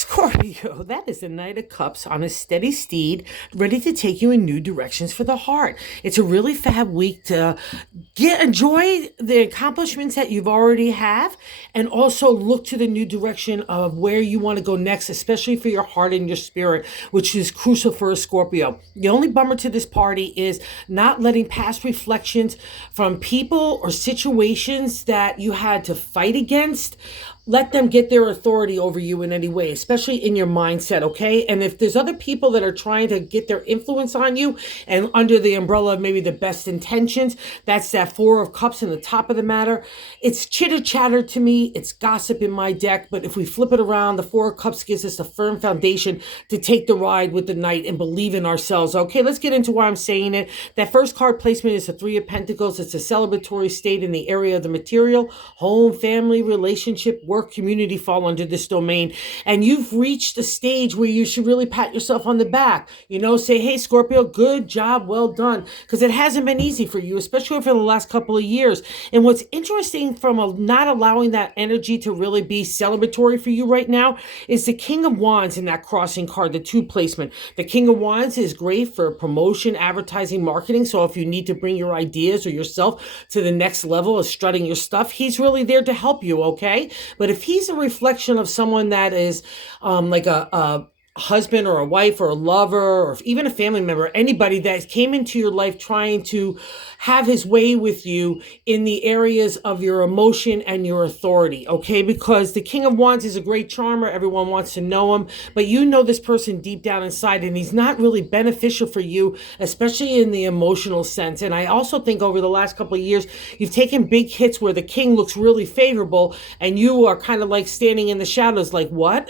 Scorpio, that is the Knight of Cups on a steady steed, ready to take you in new directions for the heart. It's a really fab week to enjoy the accomplishments that you've already have, and also look to the new direction of where you want to go next, especially for your heart and your spirit, which is crucial for a Scorpio. The only bummer to this party is not letting past reflections from people or situations that you had to fight against let them get their authority over you in any way, especially in your mindset, okay? And if there's other people that are trying to get their influence on you and under the umbrella of maybe the best intentions, that's that Four of Cups in the top of the matter. It's chitter chatter to me. It's gossip in my deck. But if we flip it around, the Four of Cups gives us a firm foundation to take the ride with the Knight and believe in ourselves. Okay, let's get into why I'm saying it. That first card placement is the Three of Pentacles. It's a celebratory state in the area of the material, home, family, relationship, work, community fall under this domain, and you've reached a stage where you should really pat yourself on the back, say, hey, Scorpio, good job, well done, because it hasn't been easy for you, especially for the last couple of years. And what's interesting from not allowing that energy to really be celebratory for you right now is the King of Wands in that crossing card, the 2 placement. The King of Wands is great for promotion, advertising, marketing, so if you need to bring your ideas or yourself to the next level of strutting your stuff, he's really there to help you, okay? But if he's a reflection of someone that is like a husband or a wife or a lover or even a family member, anybody that came into your life trying to have his way with you in the areas of your emotion and your authority, okay? Because the King of Wands is a great charmer. Everyone wants to know him, but you know this person deep down inside, and he's not really beneficial for you, especially in the emotional sense. And I also think over the last couple of years, you've taken big hits where the king looks really favorable and you are kind of like standing in the shadows like, what?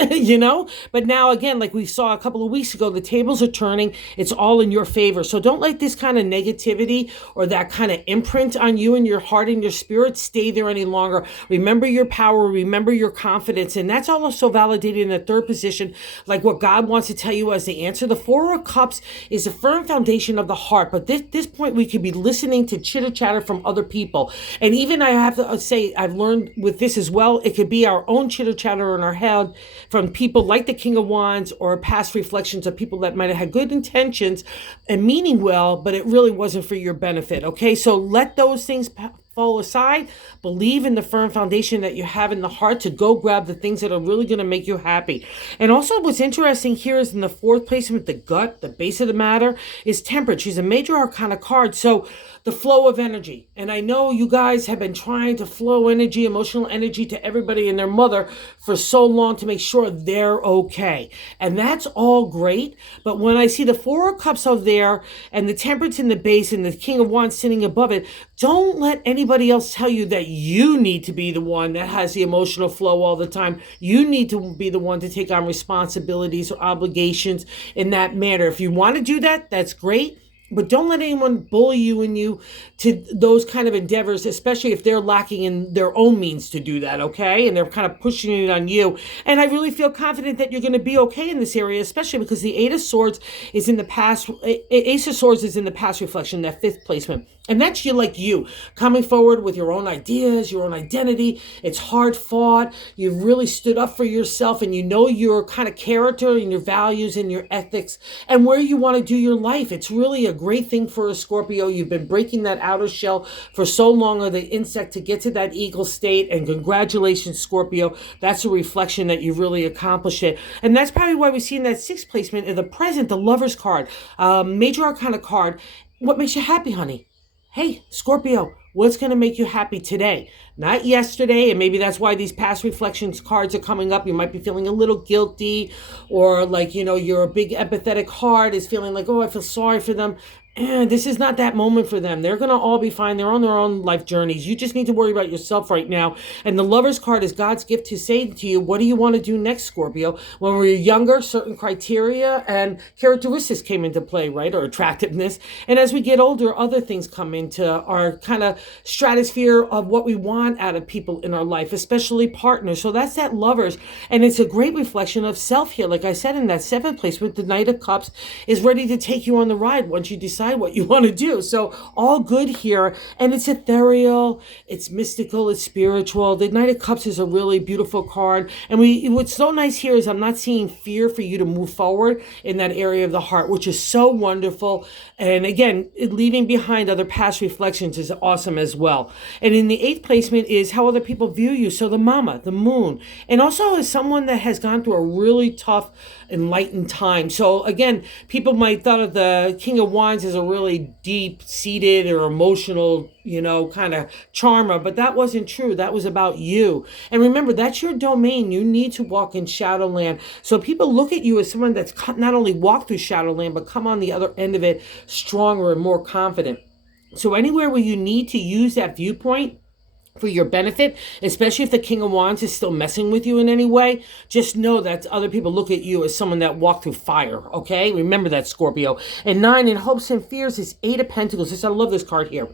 But now again, like we saw a couple of weeks ago, the tables are turning. It's all in your favor. So don't let this kind of negativity or that kind of imprint on you and your heart and your spirit stay there any longer. Remember your power, remember your confidence. And that's also validated in the 3rd position, like what God wants to tell you as the answer. The Four of Cups is a firm foundation of the heart. But this point, we could be listening to chitter chatter from other people. And even I have to say, I've learned with this as well, it could be our own chitter chatter in our head from people like the King of Wands or past reflections of people that might have had good intentions and meaning well, but it really wasn't for your benefit. Okay, so let those things fall aside. Believe in the firm foundation that you have in the heart to go grab the things that are really going to make you happy. And also what's interesting here is in the 4th placement, the gut, the base of the matter, is Temperance. She's a major arcana card. So the flow of energy. And I know you guys have been trying to flow energy, emotional energy to everybody and their mother for so long to make sure they're okay. And that's all great. But when I see the 4 of Cups out there and the Temperance in the base and the King of Wands sitting above it, don't let anybody else tell you that you need to be the one that has the emotional flow all the time. You need to be the one to take on responsibilities or obligations in that manner. If you want to do that, that's great. But don't let anyone bully you to those kind of endeavors, especially if they're lacking in their own means to do that, okay? And they're kind of pushing it on you. And I really feel confident that you're going to be okay in this area, especially because the Eight of Swords is in the past. Ace of Swords is in the past reflection, that 5th placement. And that's you coming forward with your own ideas, your own identity. It's hard fought. You've really stood up for yourself, and you know your kind of character and your values and your ethics and where you want to do your life. It's really a great thing for a Scorpio. You've been breaking that outer shell for so long, of the insect, to get to that eagle state. And congratulations, Scorpio. That's a reflection that you've really accomplished it. And that's probably why we see in that 6th placement in the present, the Lover's card, major arcana card. What makes you happy, honey? Hey, Scorpio, what's going to make you happy today? Not yesterday, and maybe that's why these past reflections cards are coming up. You might be feeling a little guilty, or like, you're a big empathetic heart is feeling like, oh, I feel sorry for them. And this is not that moment for them. They're going to all be fine. They're on their own life journeys. You just need to worry about yourself right now. And the Lover's card is God's gift to say to you, what do you want to do next, Scorpio? When we were younger, certain criteria and characteristics came into play, right? Or attractiveness. And as we get older, other things come into our kind of stratosphere of what we want out of people in our life, especially partners. So that's that Lovers. And it's a great reflection of self here. Like I said, in that 7th place with the Knight of Cups is ready to take you on the ride once you decide decide what you want to do. So all good here. And it's ethereal, it's mystical, it's spiritual. The Knight of Cups is a really beautiful card. And what's so nice here is I'm not seeing fear for you to move forward in that area of the heart, which is so wonderful. And again, leaving behind other past reflections is awesome as well. And in the eighth placement is how other people view you. So the mama, the moon, and also as someone that has gone through a really tough, enlightened time. So again, people might thought of the King of Wands as a really deep-seated or emotional, kind of charmer, but that wasn't true. That was about you. And remember, that's your domain. You need to walk in Shadowland. So people look at you as someone that's not only walked through Shadowland, but come on the other end of it stronger and more confident. So anywhere where you need to use that viewpoint for your benefit, especially if the King of Wands is still messing with you in any way, just know that other people look at you as someone that walked through fire, okay? Remember that, Scorpio. And 9, in hopes and fears, is 8 of Pentacles. I love this card here.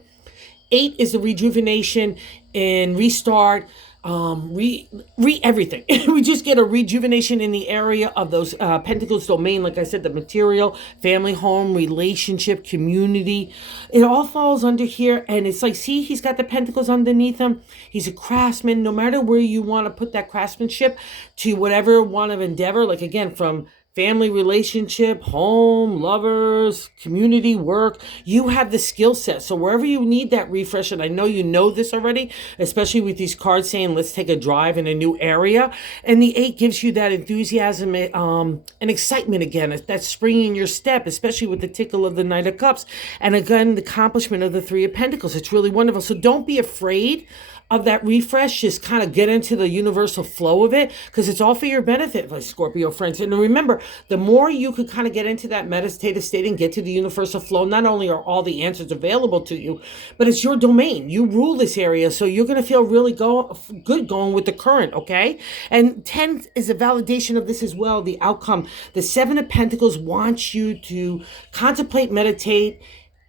8 is the rejuvenation and restart, everything. We just get a rejuvenation in the area of those Pentacles domain. Like I said, the material, family, home, relationship, community. It all falls under here. And it's like, see, he's got the Pentacles underneath him. He's a craftsman. No matter where you want to put that craftsmanship to whatever one of endeavor, like again, from family, relationship, home, lovers, community, work, you have the skill set. So wherever you need that refresh, and I know you know this already, especially with these cards saying, let's take a drive in a new area. And the 8 gives you that enthusiasm and excitement again, that spring in your step, especially with the tickle of the Knight of Cups. And again, the accomplishment of the 3 of Pentacles. It's really wonderful. So don't be afraid of that refresh. Just kind of get into the universal flow of it, because it's all for your benefit, my Scorpio friends. And remember, the more you could kind of get into that meditative state and get to the universal flow, not only are all the answers available to you, but it's your domain. You rule this area, so you're going to feel really good going with the current, okay? And 10 is a validation of this as well, the outcome. The 7 of Pentacles wants you to contemplate, meditate,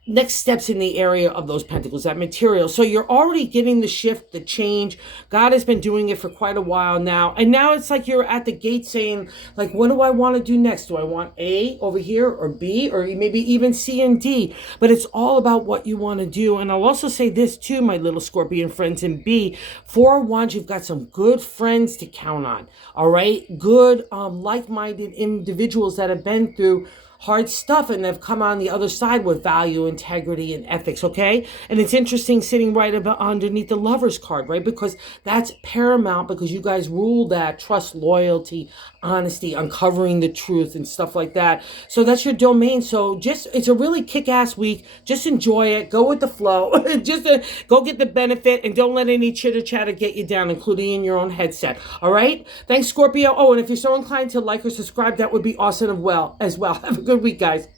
next steps in the area of those Pentacles, that material. So you're already getting the shift, the change. God has been doing it for quite a while now. And now it's like you're at the gate saying, like, what do I want to do next? Do I want A over here, or B, or maybe even C and D? But it's all about what you want to do. And I'll also say this too, my little Scorpion friends, in B, 4 of Wands, you've got some good friends to count on. All right? Good, like-minded individuals that have been through hard stuff and have come on the other side with value, integrity, and ethics, okay? And it's interesting sitting right about underneath the Lovers card, right? Because that's paramount, because you guys rule that trust, loyalty, honesty, uncovering the truth, and stuff like that. So that's your domain. So it's a really kick-ass week. Just enjoy it. Go with the flow. Just go get the benefit, and don't let any chitter-chatter get you down, including in your own headset, all right? Thanks, Scorpio. Oh, and if you're so inclined to like or subscribe, that would be awesome as well. Have a good week, guys.